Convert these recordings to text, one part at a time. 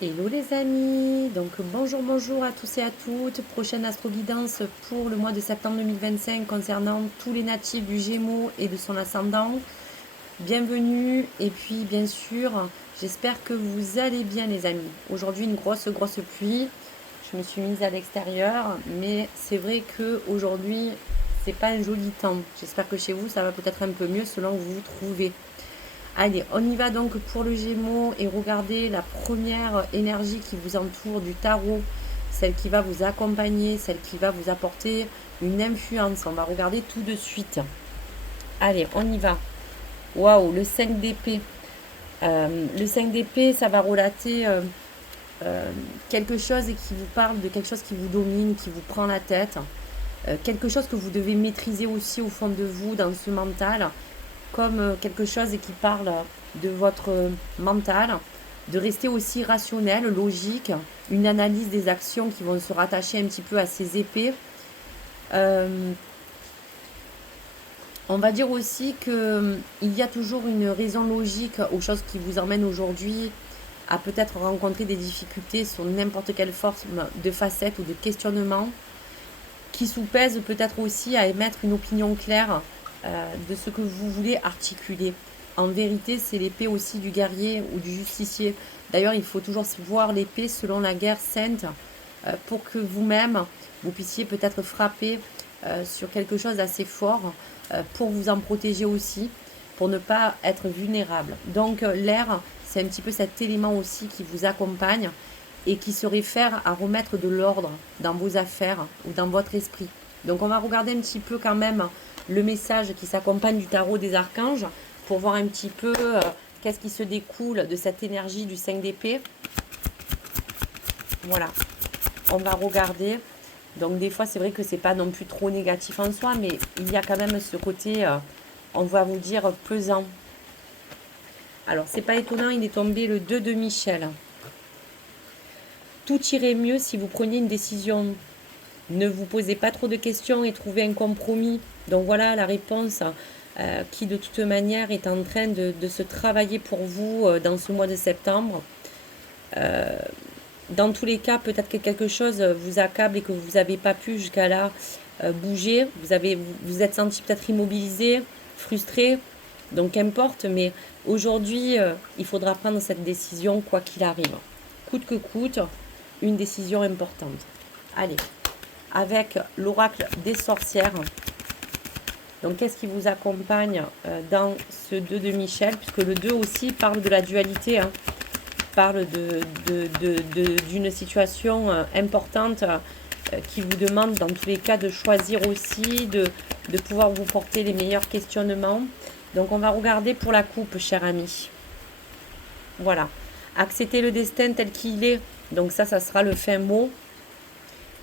Hello les amis, donc bonjour à tous et à toutes, prochaine astro-guidance pour le mois de septembre 2025 concernant tous les natifs du Gémeaux et de son ascendant. Bienvenue et puis bien sûr, j'espère que vous allez bien les amis. Aujourd'hui une grosse pluie, je me suis mise à l'extérieur, mais c'est vrai que aujourd'hui c'est pas un joli temps. J'espère que chez vous ça va peut-être un peu mieux selon où vous vous trouvez. Allez, on y va donc pour le Gémeaux et regardez la première énergie qui vous entoure du tarot, celle qui va vous accompagner, celle qui va vous apporter une influence. On va regarder tout de suite. Allez, on y va. Waouh, le 5 d'épée. Le 5 d'épée, ça va relater quelque chose et qui vous parle de quelque chose qui vous domine, qui vous prend la tête. Quelque chose que vous devez maîtriser aussi au fond de vous, dans ce mental, comme quelque chose qui parle de votre mental, de rester aussi rationnel, logique, une analyse des actions qui vont se rattacher un petit peu à ces épées. On va dire aussi qu'il y a toujours une raison logique aux choses qui vous emmènent aujourd'hui à peut-être rencontrer des difficultés sur n'importe quelle forme de facette ou de questionnement, qui sous-pèse peut-être aussi à émettre une opinion claire de ce que vous voulez articuler. En vérité, c'est l'épée aussi du guerrier ou du justicier. D'ailleurs, il faut toujours voir l'épée selon la guerre sainte pour que vous-même, vous puissiez peut-être frapper sur quelque chose d'assez fort pour vous en protéger aussi, pour ne pas être vulnérable. Donc l'air, c'est un petit peu cet élément aussi qui vous accompagne et qui se réfère à remettre de l'ordre dans vos affaires ou dans votre esprit. Donc on va regarder un petit peu quand même le message qui s'accompagne du tarot des archanges pour voir un petit peu qu'est-ce qui se découle de cette énergie du 5 d'épée. Voilà, on va regarder. Donc des fois c'est vrai que c'est pas non plus trop négatif en soi, mais il y a quand même ce côté, on va vous dire, pesant. Alors c'est pas étonnant, il est tombé le 2 de Michel. Tout irait mieux si vous preniez une décision. Ne vous posez pas trop de questions et trouvez un compromis. Donc voilà la réponse qui de toute manière est en train de se travailler pour vous dans ce mois de septembre. Dans tous les cas, peut-être que quelque chose vous accable et que vous n'avez pas pu jusqu'à là bouger. Vous êtes senti peut-être immobilisé, frustré. Donc qu'importe, mais aujourd'hui, il faudra prendre cette décision quoi qu'il arrive. Coûte que coûte, une décision importante. Allez, avec l'oracle des sorcières. Donc qu'est-ce qui vous accompagne dans ce 2 de Michel, puisque le 2 aussi parle de la dualité, hein, parle d'une situation importante qui vous demande dans tous les cas de choisir aussi, de pouvoir vous porter les meilleurs questionnements. Donc on va regarder pour la coupe, cher ami. Voilà. Accepter le destin tel qu'il est. Donc ça sera le fin mot.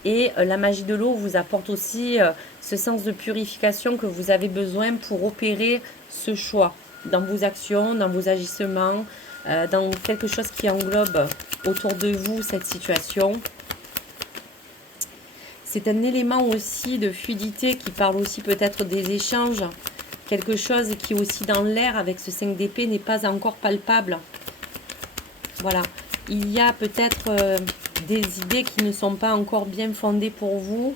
Et la magie de l'eau vous apporte aussi ce sens de purification que vous avez besoin pour opérer ce choix dans vos actions, dans vos agissements, dans quelque chose qui englobe autour de vous cette situation. C'est un élément aussi de fluidité qui parle aussi peut-être des échanges. Quelque chose qui est aussi dans l'air avec ce 5 d'épée n'est pas encore palpable. Voilà. Il y a peut-être des idées qui ne sont pas encore bien fondées pour vous.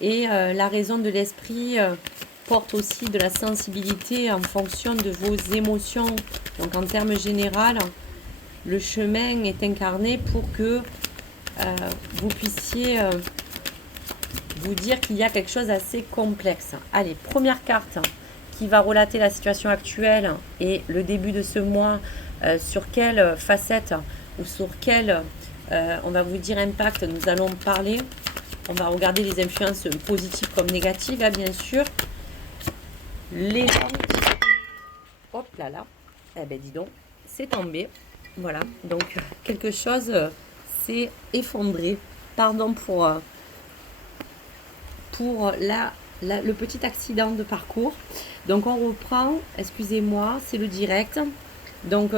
Et la raison de l'esprit porte aussi de la sensibilité en fonction de vos émotions. Donc en termes généraux, le chemin est incarné pour que vous puissiez vous dire qu'il y a quelque chose d'assez complexe. Allez, première carte qui va relater la situation actuelle et le début de ce mois, sur quelle facette ou sur quel, on va vous dire, impact nous allons parler. On va regarder les influences positives comme négatives, là, bien sûr. Les gens... Hop là là. Eh ben dis donc, c'est tombé. Voilà, donc quelque chose s'est effondré. Pardon pour le petit accident de parcours. Donc on reprend, excusez-moi, c'est le direct. Donc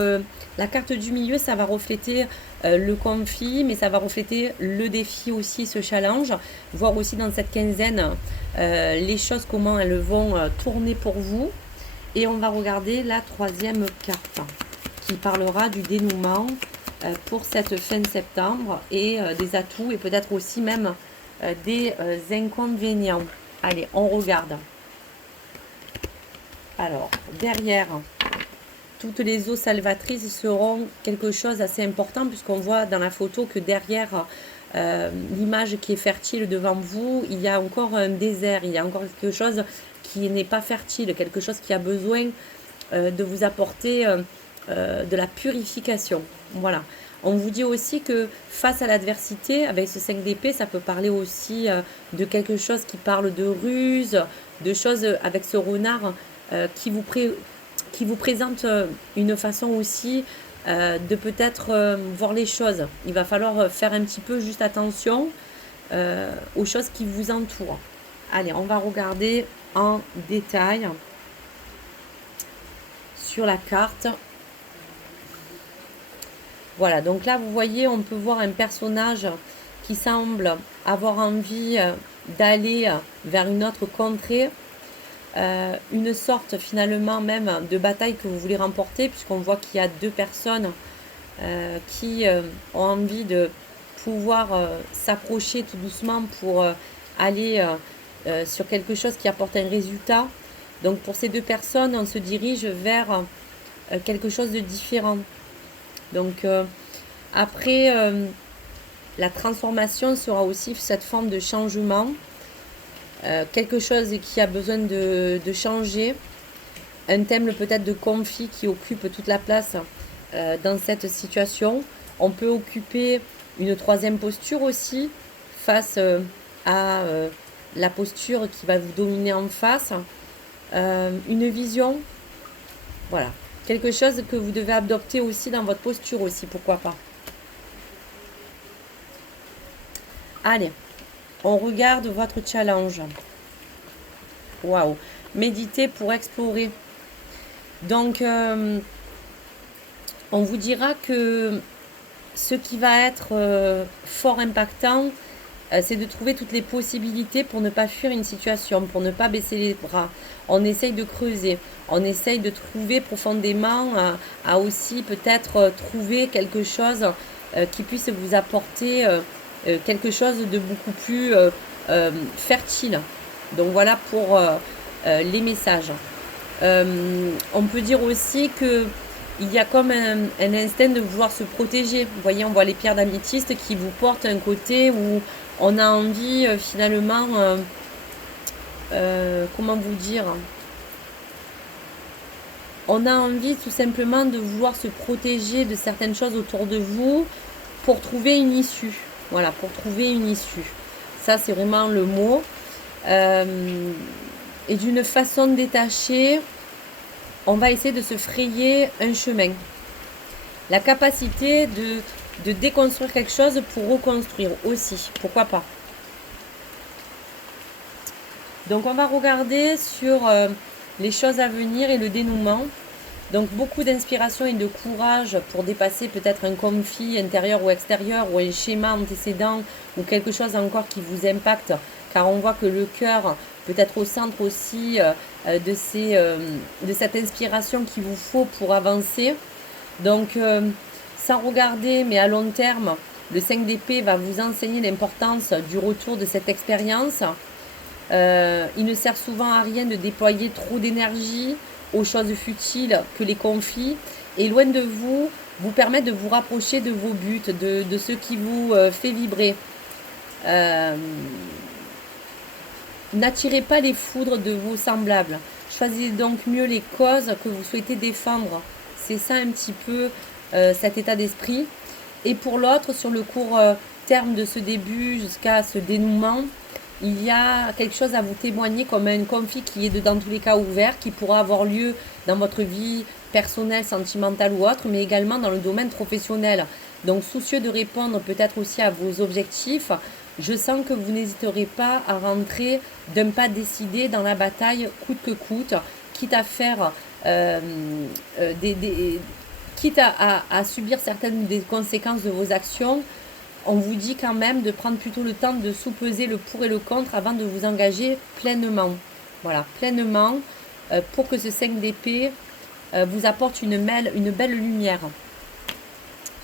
la carte du milieu, ça va refléter le conflit, mais ça va refléter le défi aussi, ce challenge. Voir aussi dans cette quinzaine les choses, comment elles vont tourner pour vous. Et on va regarder la troisième carte qui parlera du dénouement pour cette fin de septembre et des atouts et peut-être aussi même des inconvénients. Allez, on regarde. Alors, derrière, toutes les eaux salvatrices seront quelque chose d'assez important puisqu'on voit dans la photo que derrière l'image qui est fertile devant vous, il y a encore un désert, il y a encore quelque chose qui n'est pas fertile, quelque chose qui a besoin de vous apporter de la purification. Voilà. On vous dit aussi que face à l'adversité, avec ce 5 d'épée, ça peut parler aussi de quelque chose qui parle de ruse, de choses avec ce renard qui vous présente une façon aussi de peut-être voir les choses. Il va falloir faire un petit peu juste attention aux choses qui vous entourent. Allez, on va regarder en détail sur la carte. Voilà, donc là, vous voyez, on peut voir un personnage qui semble avoir envie d'aller vers une autre contrée. Une sorte finalement même de bataille que vous voulez remporter, puisqu'on voit qu'il y a deux personnes qui ont envie de pouvoir s'approcher tout doucement pour aller sur quelque chose qui apporte un résultat. Donc pour ces deux personnes, on se dirige vers quelque chose de différent. Donc après, la transformation sera aussi cette forme de changement. Quelque chose qui a besoin de changer. Un thème peut-être de conflit qui occupe toute la place dans cette situation. On peut occuper une troisième posture aussi face à la posture qui va vous dominer en face. Une vision. Voilà. Quelque chose que vous devez adopter aussi dans votre posture aussi, pourquoi pas. Allez, on regarde votre challenge. Waouh. Méditer pour explorer. Donc, on vous dira que ce qui va être fort impactant, c'est de trouver toutes les possibilités pour ne pas fuir une situation, pour ne pas baisser les bras. On essaye de creuser, on essaye de trouver profondément, à aussi peut-être trouver quelque chose qui puisse vous apporter quelque chose de beaucoup plus fertile. Donc voilà pour les messages. On peut dire aussi que il y a comme un instinct de vouloir se protéger. Vous voyez, on voit les pierres d'améthyste qui vous portent un côté où on a envie finalement, comment vous dire, on a envie tout simplement de vouloir se protéger de certaines choses autour de vous pour trouver une issue. Voilà, pour trouver une issue. Ça, c'est vraiment le mot. Et d'une façon détachée, on va essayer de se frayer un chemin. La capacité de déconstruire quelque chose pour reconstruire aussi, pourquoi pas. Donc on va regarder sur les choses à venir et le dénouement. Donc beaucoup d'inspiration et de courage pour dépasser peut-être un conflit intérieur ou extérieur ou un schéma antécédent ou quelque chose encore qui vous impacte, car on voit que le cœur peut être au centre aussi de cette inspiration qu'il vous faut pour avancer. Donc sans regarder, mais à long terme, le 5 d'épée va vous enseigner l'importance du retour de cette expérience. Il ne sert souvent à rien de déployer trop d'énergie aux choses futiles que les conflits, et loin de vous, vous permet de vous rapprocher de vos buts, de ce qui vous fait vibrer. N'attirez pas les foudres de vos semblables. Choisissez donc mieux les causes que vous souhaitez défendre. C'est ça un petit peu cet état d'esprit. Et pour l'autre, sur le court terme de ce début jusqu'à ce dénouement, il y a quelque chose à vous témoigner comme un conflit qui est dans tous les cas ouvert, qui pourra avoir lieu dans votre vie personnelle, sentimentale ou autre, mais également dans le domaine professionnel. Donc soucieux de répondre peut-être aussi à vos objectifs, je sens que vous n'hésiterez pas à rentrer d'un pas décidé dans la bataille coûte que coûte, quitte à faire quitte à subir certaines des conséquences de vos actions. On vous dit quand même de prendre plutôt le temps de sous-peser le pour et le contre avant de vous engager pleinement. Voilà, pleinement, pour que ce 5 d'épée vous apporte une belle lumière.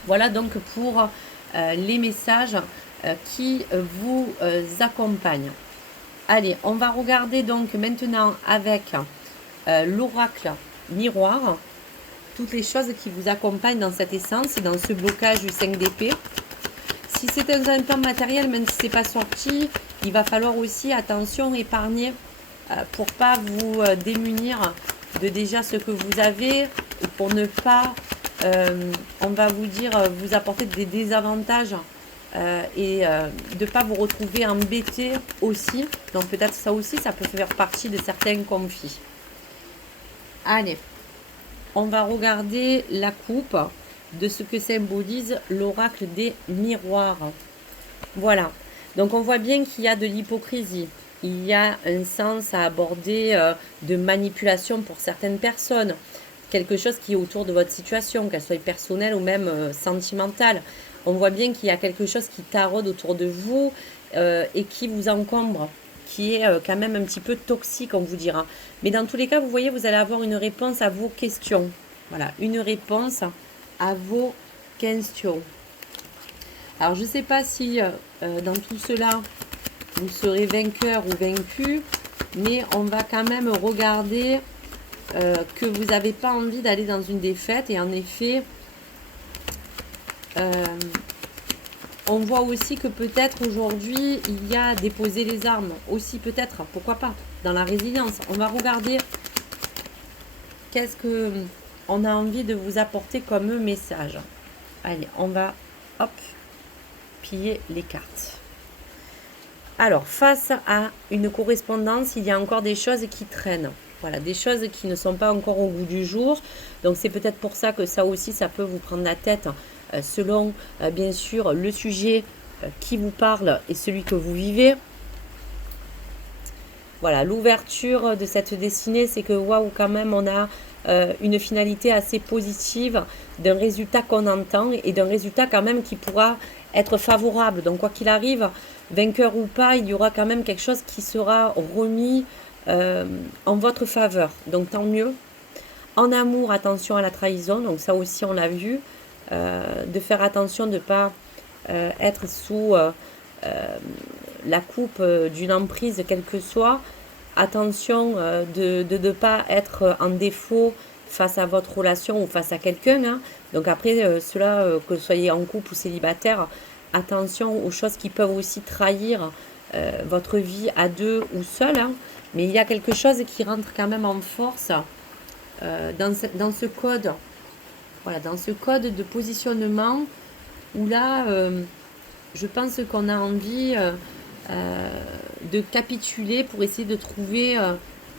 Voilà donc pour les messages qui vous accompagnent. Allez, on va regarder donc maintenant avec l'oracle miroir, toutes les choses qui vous accompagnent dans cette essence et dans ce blocage du 5 d'épée. Si c'est un temps matériel, même si ce n'est pas sorti, il va falloir aussi, attention, épargner pour pas vous démunir de déjà ce que vous avez, ou pour ne pas, on va vous dire, vous apporter des désavantages et de ne pas vous retrouver embêté aussi. Donc peut-être ça aussi, ça peut faire partie de certains conflits. Allez, on va regarder la coupe de ce que symbolise l'oracle des miroirs. Voilà, donc on voit bien qu'il y a de l'hypocrisie. Il y a un sens à aborder de manipulation pour certaines personnes. Quelque chose qui est autour de votre situation, qu'elle soit personnelle ou même sentimentale. On voit bien qu'il y a quelque chose qui taraude autour de vous et qui vous encombre, qui est quand même un petit peu toxique, on vous dira. Mais dans tous les cas, vous voyez, vous allez avoir une réponse à vos questions. Voilà, une réponse à vos questions. Alors, je ne sais pas si dans tout cela, vous serez vainqueur ou vaincu, mais on va quand même regarder que vous n'avez pas envie d'aller dans une défaite. Et en effet, on voit aussi que peut-être aujourd'hui, il y a déposé les armes. Aussi peut-être, pourquoi pas, dans la résilience. On va regarder qu'est-ce que on a envie de vous apporter comme message. Allez, on va, hop, piller les cartes. Alors, face à une correspondance, il y a encore des choses qui traînent. Voilà, des choses qui ne sont pas encore au goût du jour. Donc, c'est peut-être pour ça que ça aussi, ça peut vous prendre la tête selon, bien sûr, le sujet qui vous parle et celui que vous vivez. Voilà, l'ouverture de cette destinée, c'est que, waouh, quand même, on a une finalité assez positive d'un résultat qu'on entend et d'un résultat quand même qui pourra être favorable. Donc, quoi qu'il arrive, vainqueur ou pas, il y aura quand même quelque chose qui sera remis en votre faveur. Donc, tant mieux. En amour, attention à la trahison. Donc, ça aussi, on l'a vu. De faire attention de ne pas être sous la coupe d'une emprise, quelle que soit. Attention de ne pas être en défaut face à votre relation ou face à quelqu'un. Hein. Donc après, que vous soyez en couple ou célibataire, attention aux choses qui peuvent aussi trahir votre vie à deux ou seul. Hein. Mais il y a quelque chose qui rentre quand même en force dans ce code. Voilà, dans ce code de positionnement où là, je pense qu'on a envie de capituler pour essayer de trouver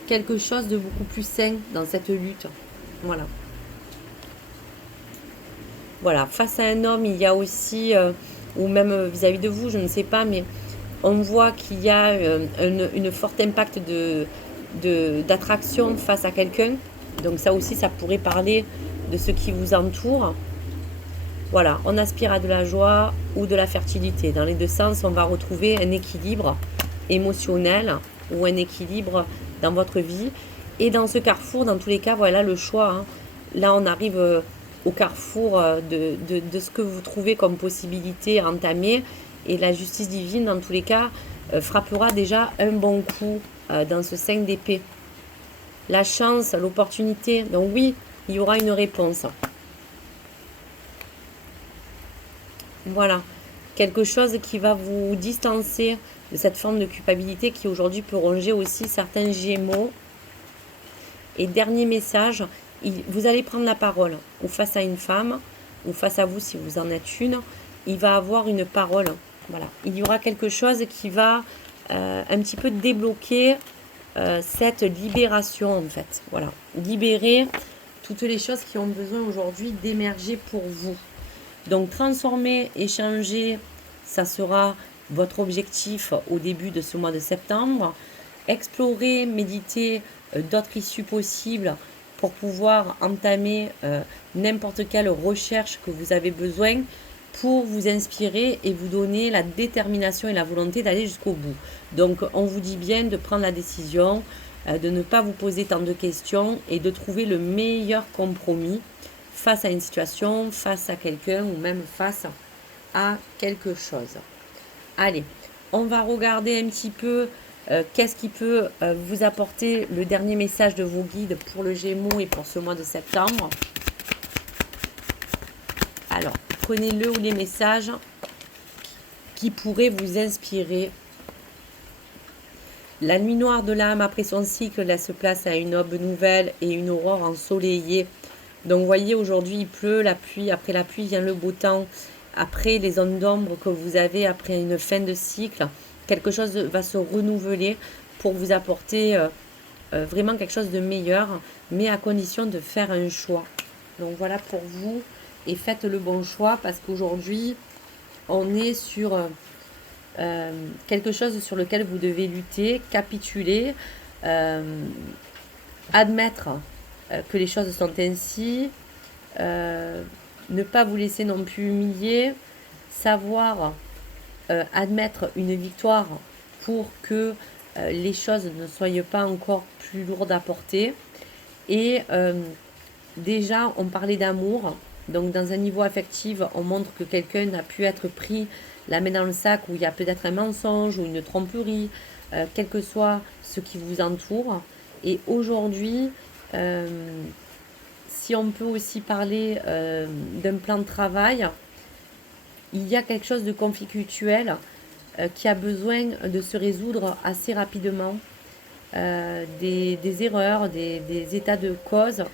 quelque chose de beaucoup plus sain dans cette lutte. Voilà. Voilà, face à un homme, il y a aussi, ou même vis-à-vis de vous, je ne sais pas, mais on voit qu'il y a une forte impact d'attraction face à quelqu'un. Donc ça aussi, ça pourrait parler de ce qui vous entoure. Voilà, on aspire à de la joie ou de la fertilité. Dans les deux sens, on va retrouver un équilibre émotionnel ou un équilibre dans votre vie. Et dans ce carrefour, dans tous les cas, voilà le choix. Hein. Là, on arrive au carrefour de ce que vous trouvez comme possibilité à entamer. Et la justice divine, dans tous les cas, frappera déjà un bon coup dans ce 5 d'épée. La chance, l'opportunité. Donc oui, il y aura une réponse. Voilà, quelque chose qui va vous distancer de cette forme de culpabilité qui aujourd'hui peut ronger aussi certains Gémeaux. Et dernier message, vous allez prendre la parole, ou face à une femme, ou face à vous si vous en êtes une, il va avoir une parole. Voilà, il y aura quelque chose qui va un petit peu débloquer cette libération en fait. Voilà, libérer toutes les choses qui ont besoin aujourd'hui d'émerger pour vous. Donc transformer, échanger, ça sera votre objectif au début de ce mois de septembre. Explorer, méditer d'autres issues possibles pour pouvoir entamer n'importe quelle recherche que vous avez besoin pour vous inspirer et vous donner la détermination et la volonté d'aller jusqu'au bout. Donc on vous dit bien de prendre la décision, de ne pas vous poser tant de questions et de trouver le meilleur compromis face à une situation, face à quelqu'un ou même face à quelque chose. Allez, on va regarder un petit peu qu'est-ce qui peut vous apporter le dernier message de vos guides pour le Gémeaux et pour ce mois de septembre. Alors, prenez-le ou les messages qui pourraient vous inspirer. La nuit noire de l'âme après son cycle laisse place à une aube nouvelle et une aurore ensoleillée. Donc, vous voyez, aujourd'hui, il pleut, la pluie, après la pluie vient le beau temps. Après les zones d'ombre que vous avez après une fin de cycle, quelque chose va se renouveler pour vous apporter vraiment quelque chose de meilleur, mais à condition de faire un choix. Donc voilà pour vous, et faites le bon choix parce qu'aujourd'hui, on est sur quelque chose sur lequel vous devez lutter, capituler, admettre que les choses sont ainsi, ne pas vous laisser non plus humilier, savoir admettre une victoire pour que les choses ne soient pas encore plus lourdes à porter. Et déjà, on parlait d'amour. Donc, dans un niveau affectif, on montre que quelqu'un a pu être pris la main dans le sac où il y a peut-être un mensonge ou une tromperie, quel que soit ce qui vous entoure. Et aujourd'hui, si on peut aussi parler d'un plan de travail, il y a quelque chose de conflictuel qui a besoin de se résoudre assez rapidement. Des erreurs, des états de cause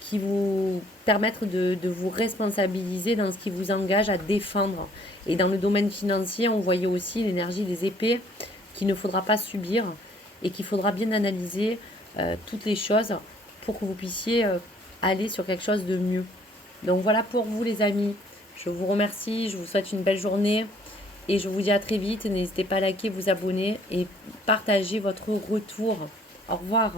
qui vous permettent de vous responsabiliser dans ce qui vous engage à défendre. Et dans le domaine financier, on voyait aussi l'énergie des épées qu'il ne faudra pas subir et qu'il faudra bien analyser toutes les choses pour que vous puissiez aller sur quelque chose de mieux. Donc voilà pour vous les amis. Je vous remercie, je vous souhaite une belle journée et je vous dis à très vite. N'hésitez pas à liker, vous abonner et partager votre retour. Au revoir.